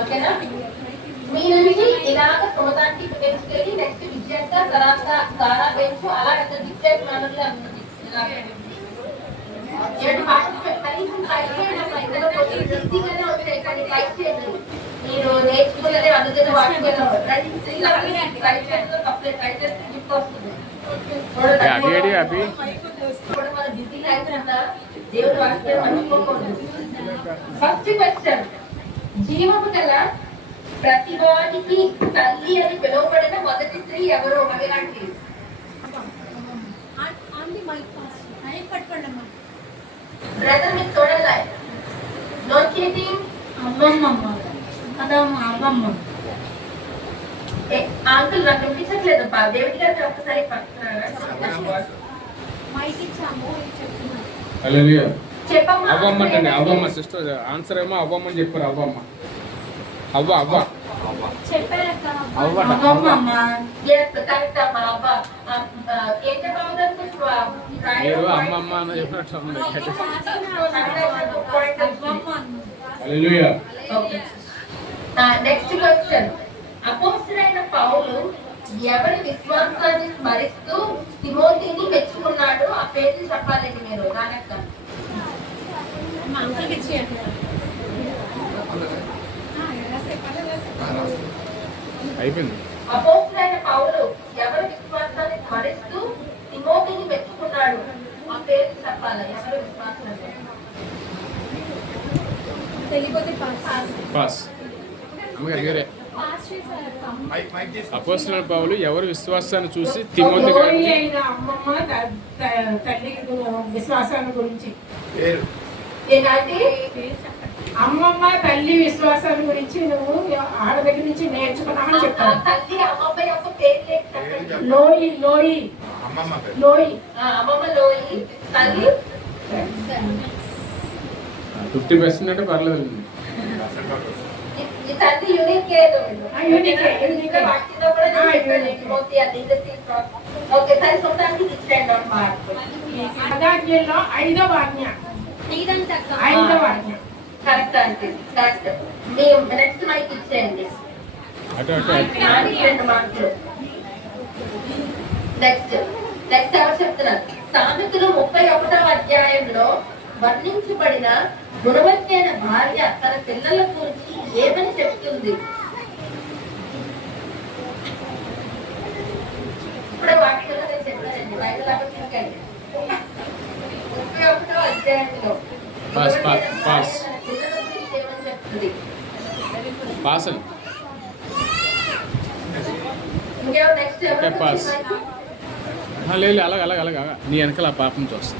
ఓకేనా? మీ నుంచి ఇలాగ సోదానికి పెంచుకెళ్ళి నెక్స్ట్ విద్యార్థ తర్వాత దారా పెంచు అలా డిఫరెంట్ మనలో ఉంటుంది. మీరు నేర్చుకున్నది అందుకని వాటికి దేవుడు వాక్యం మర్చిపోకూడదు. ఫస్ట్ క్వశ్చన్, జీవము గల ప్రతివానికి తల్లి అని పిలువబడిన మొదటి స్త్రీ ఎవరు? అవిలాంటి బ్రదర్ మీకు చూడాలి. No cheating. అంకుల్ నాకు వినిపించట్లేదు. దేవుడి గారికి ఒక్కసారి చెప్పమ్మా. అవ్వమ్మంటండి. అవ్వమ్మ సిస్టర్ ఆన్సర్ ఏమో అవ్వమ్మని చెప్పారు. అవ్వమ్మ అవ్వ అవ్వ మీరు అమ్మమ్మ అని చెప్పినట్టు నెక్స్ట్ క్వశ్చన్, అపోస్తలుడైన పౌలు ఎవరి విశ్వాసాన్ని స్మరిస్తూ తిమోతిని మెచ్చుకున్నాడు? ఆ పేరు చెప్పాలండి మీరు. నానక్క అయిపోయింది. అపోస్తలుడైన పౌలు ఎవరి విశ్వాసాన్ని స్మరిస్తూ తిమోతిని మెచ్చుకున్నాడు? ఆ పేరు చెప్పాలి. ఎవరి విశ్వాసాన్ని? అపోస్తలుడైన పౌలు ఎవరి విశ్వాసాన్ని చూసి తిమోతి విశ్వాసాన్ని గురించి అమ్మమ్మ తల్లి విశ్వాసాన్ని గురించి నువ్వు ఆడ దగ్గర నుంచి నేర్చుకున్నామని చెప్పాను. లోయి లోయి లోయి అమ్మమ్మ లోయి తల్లి 50% అంటే పర్లేదు. ఐదవ ఆజ్ఞ కరెక్ట్ అంటే కరెక్ట్. నెక్స్ట్ మైక్ ఇచ్చేయండి. నెక్స్ట్ నెక్స్ట్ ఎవరు చెప్తున్నారు? సామెతలు 31వ అధ్యాయంలో వర్ణించబడిన గుణవత్తైన భార్య తన పిల్లల గురించి ఏమని చెప్తుంది? ఇప్పుడే వాక్యంలో నేను చెప్పానండి. బైబిల్ అవ్వకండి. 31వ అధ్యాయంలో లేదు అలాగ అలాగ అలాగ నీ వెనకాల ఆ పాపం చూస్తా.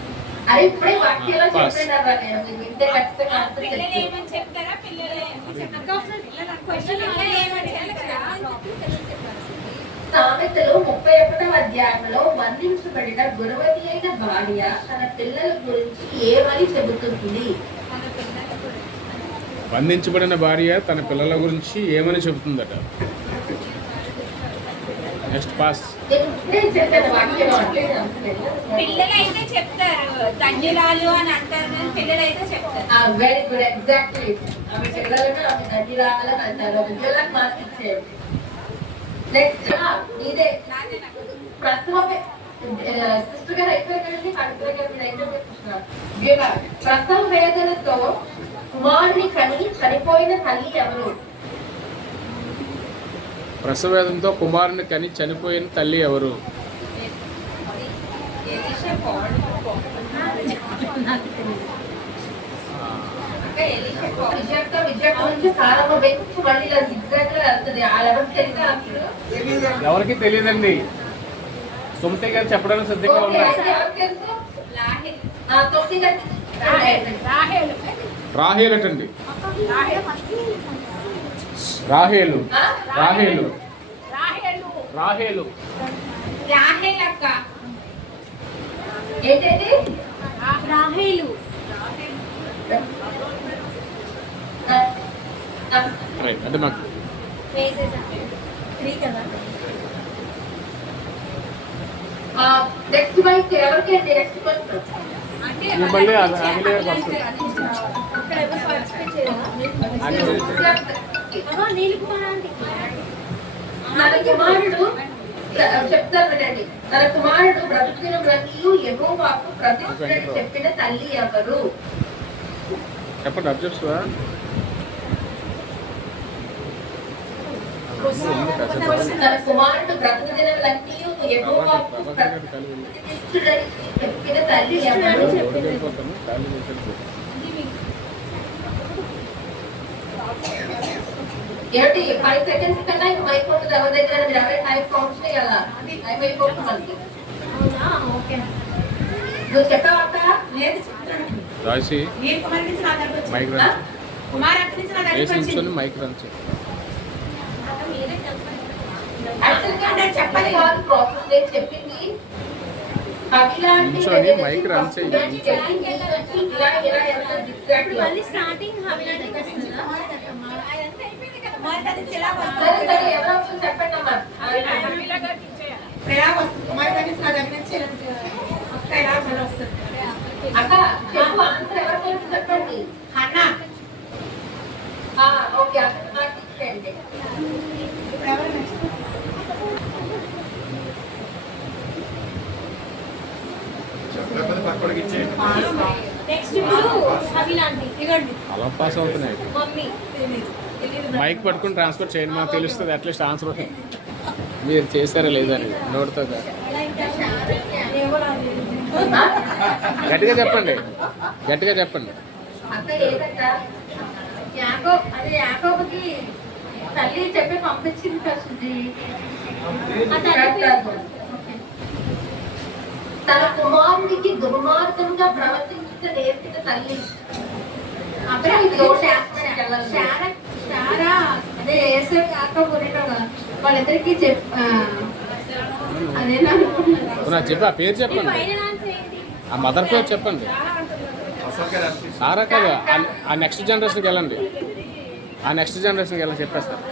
సామెతలు 31వ అధ్యాయంలో వర్ణించబడిన గుణవతి అయిన భార్య తన పిల్లల గురించి ఏమని చెబుతుంది? బంధించబడిన భార్య తన పిల్లల గురించి ఏమని చెబుతుందట? Next pass. పిల్లలైతే చెప్తారు ధన్యురాలు అని అంటారు, పిల్లలైతే చెప్తారు. Very good, exactly. ఆమె పిల్లలను ఆమె ధన్యురాలు అని అంటారు. ఉద్యోగాలకు మార్క్ ఇచ్చేయండి. నెక్స్ట్ ఇదే ప్రథమ సిస్టర్ గారు అయిపోయిందండి. కడుపులో గారు మీరు అయిపోతున్నారు. ప్రథమ వేదనతో కుమారుని కని చనిపోయిన తల్లి ఎవరు? ప్రసవేదంతో కుమారుని కని చనిపోయిన తల్లి ఎవరు? ఎవరికి తెలియదండి. సుమతి గారు చెప్పడానికి సిద్ధంగా ఉన్నారు. రాహేల్ అటండి. రాహేలు రాహేలు రాహేలు అక్క ఏంటండి? రాహేలు అంటే మాకు నెక్స్ట్ మైక్ ఎవరికి అండి? Next okay. నీళ్ళు కుమారాంటి తన కుమారుడు చెప్తారు వినండి. తన కుమారుడు బ్రతుకుదినములన్నీయు యెహోవాకు ప్రతిష్ఠించి చెప్పిన తల్లి ఎవరు? చెప్పండి అబ్జర్వ్స్వా తన కుమారుడు బ్రతుకుదినములన్నీయు యెహోవాకు ప్రతిష్ఠించి చెప్పిన తల్లి ఎవరు? ఏమిటి 5 seconds కన్నా ఇంక మైక్ ఉంటుంది ఎవరి దగ్గర? మీరు ఎవరైనా టైం కౌంట్ చేయాలా? టైం అయిపోతుంది మనకి. నువ్వు చెప్పావక్క? లేదు చెప్తాను. రాసి నేను కుమార్ నుంచి నా దగ్గరకు వచ్చింది. మైక్ రన్ కుమార్ అక్కడి నుంచి నా దగ్గరకు వేసి వచ్చింది. నిల్చొని మైక్ రన్ చేయి. యాక్చువల్గా నేను చెప్పని కాదు ప్రాసెస్ నేను చెప్పింది. అభిలాంటి నిల్చొని మైక్ రన్ చేయి. ఇలా ఎంత డిస్ట్రాక్ట్ స్టార్టింగ్ హవిలాంటి సరే సరే ఎవరో ఒకరు చెప్పండి అమ్మా. ఎలా వస్తుంది? కుమార్ దగ్గర నుంచి నా దగ్గర నుంచి అక్క ఎలా వస్తుంది? అక్క చెప్పు ఆన్సర్ ఎవరి గురించి చెప్పండి. అన్న ఓకే అక్కడ నాకు ఇచ్చేయండి. ఇప్పుడు ఎవరు నెక్స్ట్? నెక్స్ట్ ఇప్పుడు హవిలాంటి ఇవ్వండి అలా పాస్ అవుతున్నాయి. మమ్మీ మైక్ పట్టుకుని ట్రాన్స్ఫర్ చేయండి, మాకు తెలుస్తుంది అట్లీస్ట్ ఆన్సర్ మీరు చేశారా లేదని నోటితో కాదు. గట్టిగా చెప్పండి, గట్టిగా చెప్పండి. అక్క ఏదక్క? యాకోబుకి తల్లి చెప్పి పంపించింది కసుది తన కుమారుడికి దుర్మార్గంగా ప్రవర్తించుట నేర్పిన తల్లి. అప్పుడే ఇది ఒకటి aspect వెళ్ళాలి. శారా అదే ఏసే యాకోబు ఉండేటోగా వాళ్ళిద్దరికి అదేనా నాకు చెప్పి ఆ పేరు చెప్పండి, ఫైనల్ ఆన్సర్ ఏంటి? ఆ మదర్ పేరు చెప్పండి. సారా కాదు, ఆ నెక్స్ట్ జనరేషన్కి వెళ్ళండి, ఆ నెక్స్ట్ జనరేషన్కి వెళ్ళి చెప్పేస్తారు.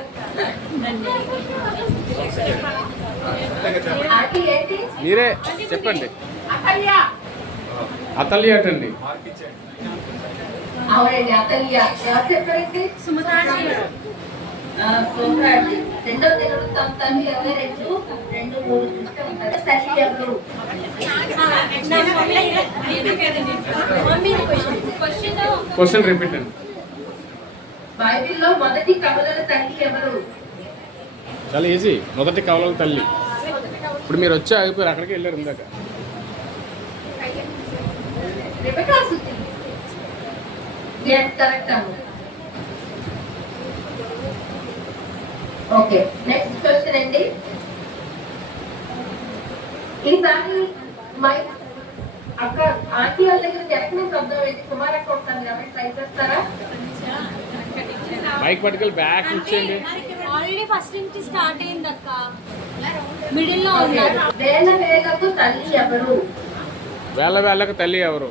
ఆంటీ ఏంటి? మీరే చెప్పండి. అక్కయ్య అతల్య అటండి. అవునండి అతల్య. ఎవరు చెప్పారండి? సుమతాంటి సోమరాజు. రెండో దినవృత్తాంతాలు 22:2-3 చూస్తే ఉంటుంది. తల్లి ఎవరు? క్వశ్చన్ రిపీట్ అండి. బైబిల్లో మొదటి కవలల తల్లి ఎవరు? చాలా ఈజీ. మొదటి కవలల తల్లి. ఇప్పుడు మీరు వచ్చి ఆగిపోయారు, అక్కడికి వెళ్ళారు ఇందాక. రెబెకా సుత్తి. కరెక్ట్ అమ్మ. ఓకే నెక్స్ట్ క్వశ్చన్ అండి. ఈసారి మైక్ అక్క ఆంటీ వాళ్ళ దగ్గర జరగని శబ్దం ఏంటి? కుమార్ అక్క ఉంటాను కాబట్టి ట్రై చేస్తారా? మైక్ పట్టుకెళ్ళి బ్యాక్ ఇచ్చేయండి. ఆల్రెడీ ఫస్ట్ నుంచి స్టార్ట్ అయింది అక్క, మిడిల్ లో ఉన్నారు. వేల వేలకు తల్లి ఎవరు? వేల వేలకు తల్లి ఎవరు?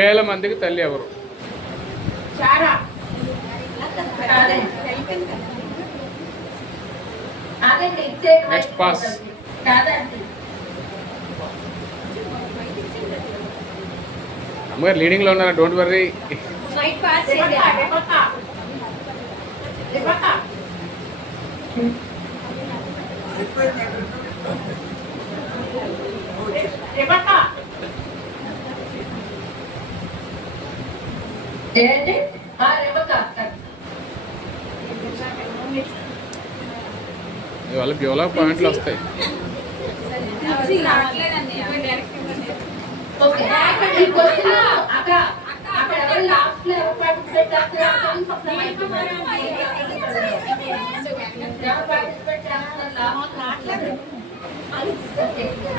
వేల మందికి తల్లి ఎవరు? శారా అదండి ఇచ్చే Next pass. కాదండి. అమ్మగారు లీడింగ్ లో ఉన్నారు, don't worry. Mic pass Rebecca చేయండి. రెబెకా రెబెకా రెబెకా ఏంటి? రెబెకా వాళ్ళ బ్యూలా పాయింట్లు వస్తాయి. ఓకే ఈ క్వశ్చన్ అక్క అక్కడ ఎవరు లాస్ట్ లో ఎవరు పార్టిసిపేట్ చేస్తారు? ఎవరు పార్టిసిపేట్ చేస్తారు?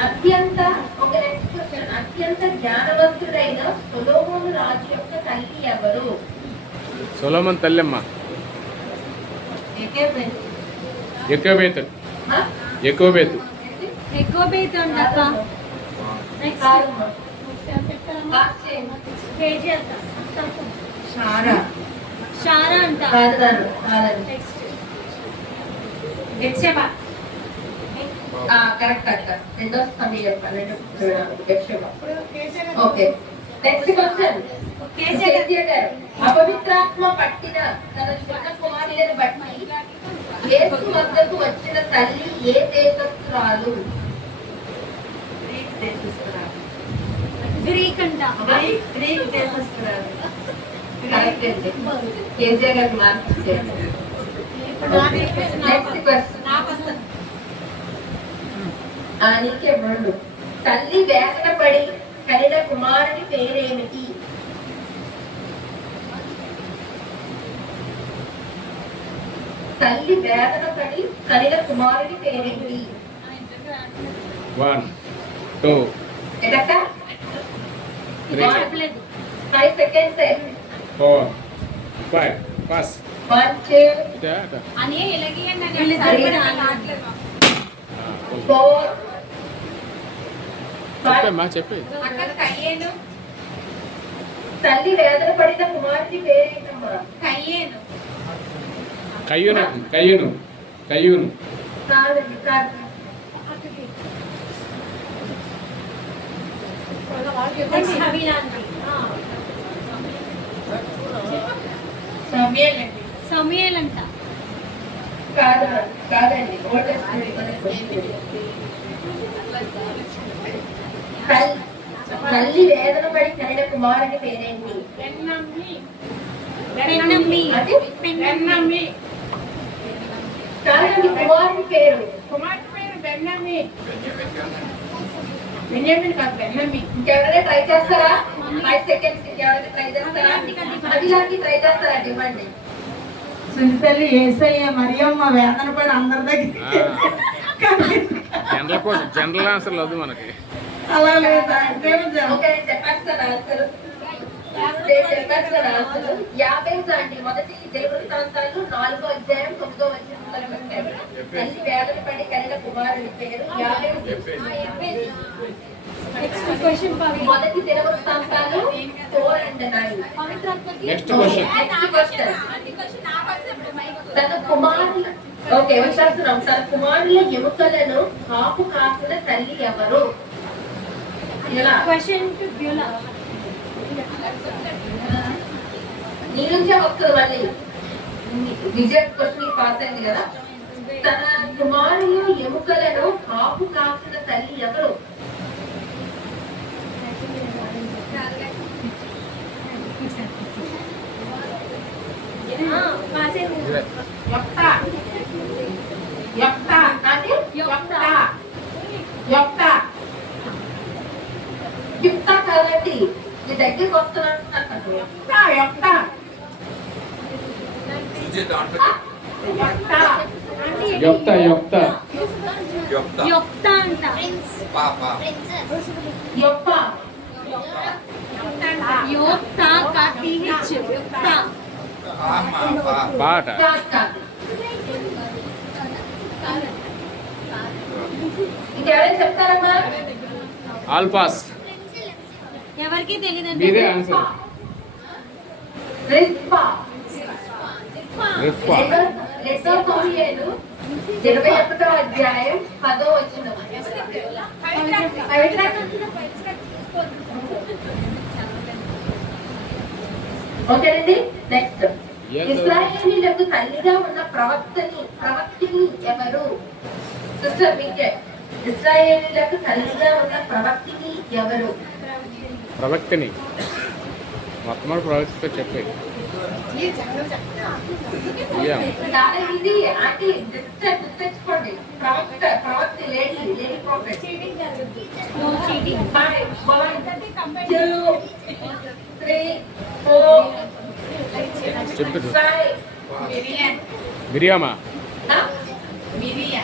అత్యంత ఒక నెక్స్ట్ క్వశ్చన్. అత్యంత జ్ఞానవంతుడైన సొలొమోను రాజు యొక్క తల్లి ఎవరు? సొలొమోన్ తల్లమ్మ ఎకోబేతు. ఎకోబేతు. ఎక్కువ బేత అక్క. నెక్స్ట్ కేజీ అక్క. శారా శారా అంట. కాదండి. గెత్షెబా కరెక్ట్ అక్క. రెండో సమయం చెప్పాను. Okay next question. కేసీఆర్ గారు అపవిత్రాత్మ పట్టిన తన చిన్న కుమారుడైన వాక్యాన్ని బట్టి యేసు వద్దకు వచ్చిన తల్లి ఏ దేశస్తురాలు? గ్రీక్ అంట. కరెక్ట్ అండి. కేసీఆర్ గారికి మార్క్స్ ఇచ్చారు. Next question. నీకే రెండు. తల్లి వేదన పడి కనిన కుమారుని పేరేమిటి? తల్లి వేదన పడి కనిన కుమారుని పేరేమిటి? 1 2 ఎదక్క? 3 చెప్పలేదు. 5 seconds. 4 5 pass 1 2 అని ఎలాగేయండి అని వీళ్ళు సరిపడా సరిపడా 4 చెప్పమ్మా చెప్పి. తల్లి వేదన పడిన కుమారుని పేరేంటమ్మా? కయ్యూను కయ్యూను కయ్యూను కాదండి, కాదు. సమయల్ అంట. కాదు, కాదండి. Old testament. తల్లి వేదన పడి కనిన కుమారుని పేరేంటి? పెన్నమ్మి. అంటే కాదండి, కుమారుని పేరు. కుమార్తె పేరు బెన్నమ్మి. బెన్యామిన్ కాదు, బెన్నమ్మి. ఇంకెవరైనా ట్రై చేస్తారా? 5 seconds. ఇంకెవరైనా ట్రై చేస్తారా? అదిలాంటి ట్రై చేస్తారా? ఇవ్వండి. సుందరి ఏసయ్య మరియమ్మ వేదన పడి అందరి దగ్గర జనరల్ కోసం జనరల్ ఆన్సర్లు వద్దు మనకి. అలా లేదా అంటే ఓకే, చెప్పేస్తారా ఆన్సర్? నేను చెప్పేస్తాను ఆన్సర్. 50 అండి. మొదటి దేవుడి వృత్తాంతాలు 4వ అధ్యాయం 9వ వచనంలో పెట్టారు. తల్లి వేదన పడి కలిగిన కుమారుని పేరు 50. Next question Pavi. మొదటి దినవృత్తాంతాలు 4 and 9. Next question. Next question. తన కుమారుల ఓకే వచ్చేస్తున్నాం. తన కుమారుల ఎముకలను కాపు కాసిన తల్లి ఎవరు? ఇలా క్వశ్చన్ టు బ్యూలా. నీ నుంచే వస్తుంది మళ్ళీ. విజయ్ క్వశ్చన్ పాస్ అయింది కదా. తన కుమారుల ఎముకలను కాపు కాసిన తల్లి ఎవరు? యుక్త కాదండి. నీ దగ్గరికి వస్తున్నాను. యొక్త యొక్త యొక్త అంట. యొప్ప యోక్త కా టీహెచ్ యోక్త. పాట కాదు, కాదు. ఇంకెవరైనా చెప్తారమ్మా? All pass. ఎవరికి తెలియదు. మీరే ఆన్సర్. రిస్పా. రిఫా. 2 సమూయేలు 21వ అధ్యాయం 10వ వచనం. ఓకేనండి. నెక్స్ట్. ఇశ్రాయేలీయులకు తల్లిగా ఉన్న ప్రవక్తిని ఎవరు? సిస్టర్ మీకే. ఇశ్రాయేలీయులకు తల్లిగా ఉన్న ప్రవక్తిని ఎవరు? ప్రవక్తని మొత్తం ప్రవక్తతో చెప్పి. చాలా ఈజీ. అంటే తెచ్చుకోండి. ప్రవక్తి లేడీ ప్రాఫెట్. 5 1 2 3 4 చెప్పు. 5. మిరియామా. ఆ? మిరియా